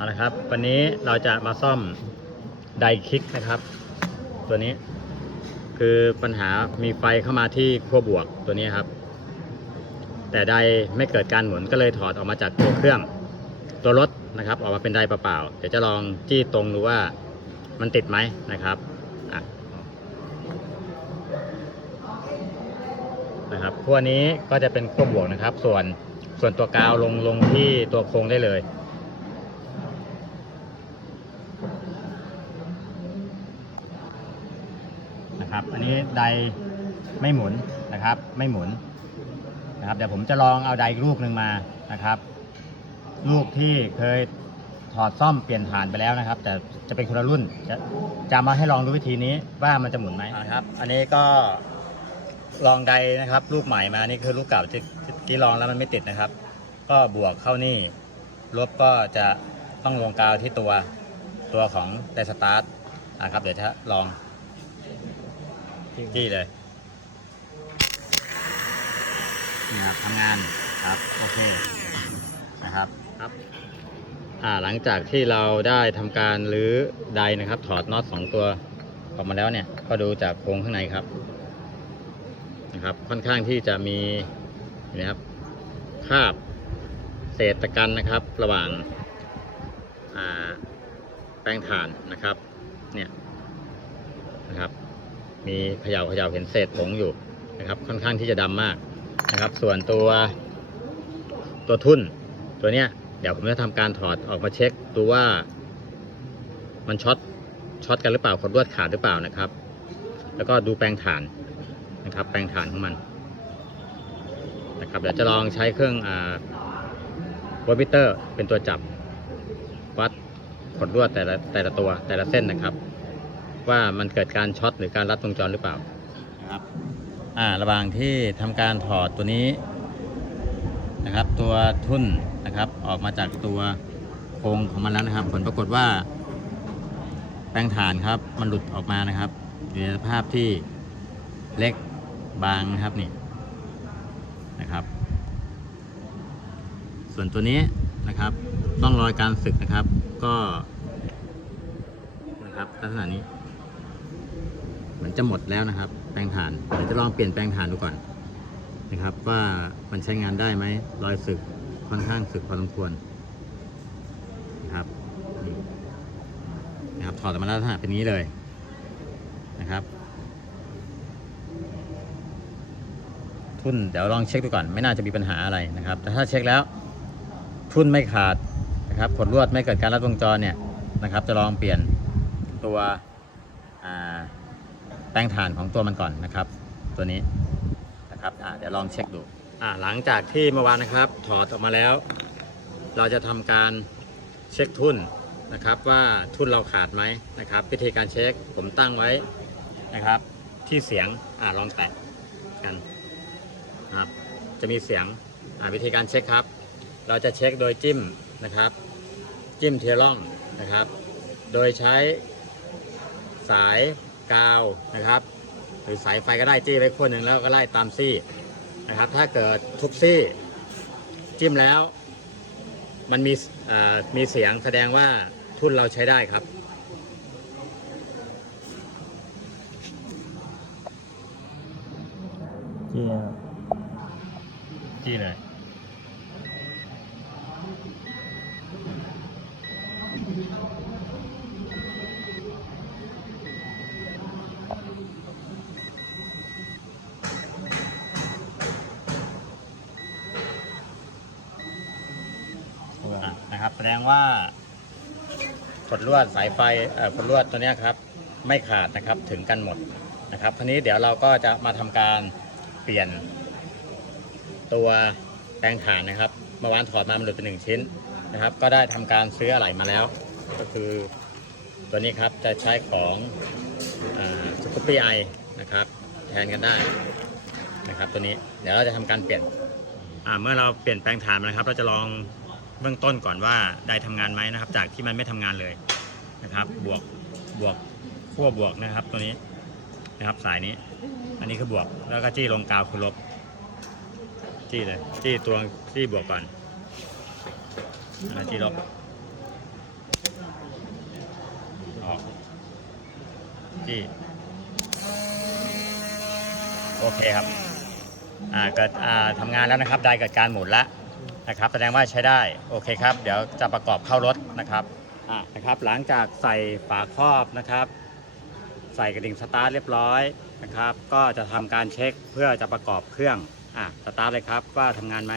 เอาละครับ วันนี้เราจะมาซ่อมไดคลิกนะครับ ตัวนี้ คือปัญหามีไฟเข้ามาที่ขั้วบวกตัวนี้ครับ แต่ไดไม่เกิดการหมุนก็เลยถอดออกมาจากตัวเครื่อง ตัวรถนะครับ ออกมาเป็นไดเปล่าๆเดี๋ยวจะลองจี้ตรงดูว่ามันติดไหมนะครับะนะครับขั้วนี้ก็จะเป็นขั้วบวกนะครับ ส่วนส่วนตัวกาวลงลงที่ตัวโครงได้เลย นะครับ อันนี้ไดไม่หมุนนะครับ ไม่หมุนนะครับเดี๋ยวผมจะลองเอาไดลูกหนึ่งมานะครับ ลูกที่เคยถอดซ่อมเปลี่ยนฐานไปแล้วนะครับ แต่จะเป็นคนละรุ่นจะจะมาให้ลองดูวิธีนี้ว่ามันจะหมุนไหมนะครับ อันนี้ก็ลองไดนะครับ ลูกใหม่มานี่คือลูกเก่าที่ที่ลองแล้วมันไม่ติดนะครับ ก็บวกเข้านี่ลบก็จะต้องลงกาวที่ตัวตัวของไดสตาร์ทนะครับ เดี๋ยวจะลอง จี้เลยนี่ครับทำงานครับโอเคนะครับครับอ่าหลังจากที่เราได้ทำการรื้อไดนะครับ ถอดน็อตสองตัวออกมาแล้วเนี่ย ก็ดูจากโครงข้างในครับนะครับ ค่อนข้างที่จะมีนะครับคราบเศษตะกันนะครับ ระหว่างอ่าแป้งถ่านนะครับ เนี่ยนะครับ มีเขย่าเขย่าเห็นเศษผงอยู่นะครับ ค่อนข้างที่จะดำมากนะครับ ส่วนตัวตัวทุ่นตัวเนี้ยเดี๋ยวผมจะทำการถอดออกมาเช็คดูว่า มันช็อตช็อตกันหรือเปล่าขดลวดขาดหรือเปล่านะครับ แล้วก็ดูแปลงฐานนะครับ แปลงฐานของมันนะครับเดี๋ยวจะลองใช้เครื่องวัดมิเตอร์เป็นตัวจับ วัดขดลวดแต่ละแต่ละตัวแต่ละเส้นนะครับ ว่ามันเกิดการช็อตหรือการรัดวงจรหรือเปล่านะครับอ่าระหว่างที่ทำการถอดตัวนี้นะครับ ตัวทุ่นนะครับออกมาจากตัวโครงของมันแล้วนะครับ ผลปรากฏว่าแป้งฐานครับมันหลุดออกมานะครับอยู่ในสภาพที่เล็กบางนะครับนี่นะครับ ส่วนตัวนี้นะครับต้องรอยการสึกนะครับ ก็นะครับลักษณะนี้ เหมือนจะหมดแล้วนะครับ แปลงถ่านเดี๋ยวจะลองเปลี่ยนแปลงถ่านดูก่อนนะครับ ว่ามันใช้งานได้ไหมรอยสึกค่อนข้างสึกพอสมควรนะครับนี่นะครับถอดออกมาแล้วลักษณะเป็นนี้เลยนะครับทุ่นเดี๋ยวลองเช็คดูก่อน ไม่น่าจะมีปัญหาอะไรนะครับ แต่ถ้าเช็คแล้วทุ่นไม่ขาดนะครับผลลวดไม่เกิดการรัดวงจรเนี่ยนะครับ จะลองเปลี่ยนตัว แป้งถ่านของตัวมันก่อนนะครับ ตัวนี้นะครับเดี๋ยวลองเช็คดูหลังจากที่เมื่อวานนะครับ ถอดออกมาแล้ว เราจะทำการเช็คทุ่นนะครับ ว่าทุ่นเราขาดไหมนะครับวิธีการเช็คผมตั้งไว้นะครับ ที่เสียงอลองแตะกันนะครับจะมีเสียงวิธีการเช็คครับ เราจะเช็คโดยจิ้มนะครับ จิ้มเทียร่องนะครับ โดยใช้สาย กาวนะครับหรือสายไฟก็ได้จี้ไว้ขั้วหนึ่งแล้วก็ไล่ตามซี่นะครับ ถ้าเกิดทุกซี่จิ้มแล้ว มันมีอ่ามีเสียงแสดงว่าทุ่นเราใช้ได้ครับเจียจี้เลย อะนะครับแสดงว่าขดลวดสายไฟเอ่อขดลวดตัวเนี้ยครับ ไม่ขาดนะครับถึงกันหมดนะครับทีนี้เดี๋ยวเราก็จะมาทำการเปลี่ยน ตัวแปลงถ่านนะครับเมื่อวานถอดมามันหลุดไปหนึ่งชิ้นนะครับ ก็ได้ทำการซื้ออะไหล่มาแล้ว ก็คือตัวนี้ครับจะใช้ของสกูปปี้ไอนะครับ แทนกันได้นะครับ ตัวนี้เดี๋ยวเราจะทำการเปลี่ยนอ่าเมื่อเราเปลี่ยนแปลงฐานมานะครับ เราจะลอง เบื้องต้นก่อนว่าได้ทำงานไหมนะครับ จากที่มันไม่ทำงานเลยนะครับ บวกบวกขั้วบวกนะครับ ตัวนี้นะครับสายนี้ อันนี้คือบวกแล้วก็จี้ลงกาวคือลบ จี้เลยจี้ตัวจี้บวกก่อนอจี้ลบออกจี้โอเคครับอ่าเกิดอ่าทำงานแล้วนะครับ ได้เกิดการหมุนล้ว นะครับแสดงว่าใช้ได้โอเคครับ เดี๋ยวจะประกอบเข้ารถนะครับอ่านะครับ หลังจากใส่ฝาครอบนะครับ ใส่กระดิ่งสตาร์ทเรียบร้อยนะครับ ก็จะทำการเช็คเพื่อจะประกอบเครื่องอะสตาร์ทเลยครับว่าทำงานไหม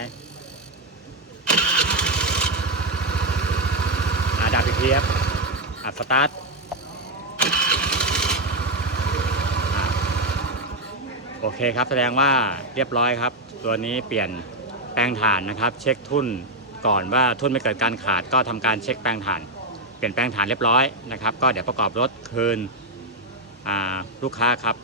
อะดับอีกทีครับอะสตาร์ทโอเคครับแสดงว่าเรียบร้อยครับ ตัวนี้เปลี่ยน แปลงถ่านนะครับ เช็คทุ่นก่อนว่าทุ่นไม่เกิดการขาดก็ทำการเช็คแปลงถ่าน เปลี่ยนแปลงฐานเรียบร้อยนะครับ ก็เดี๋ยวประกอบรถคืนลูกค้าครับ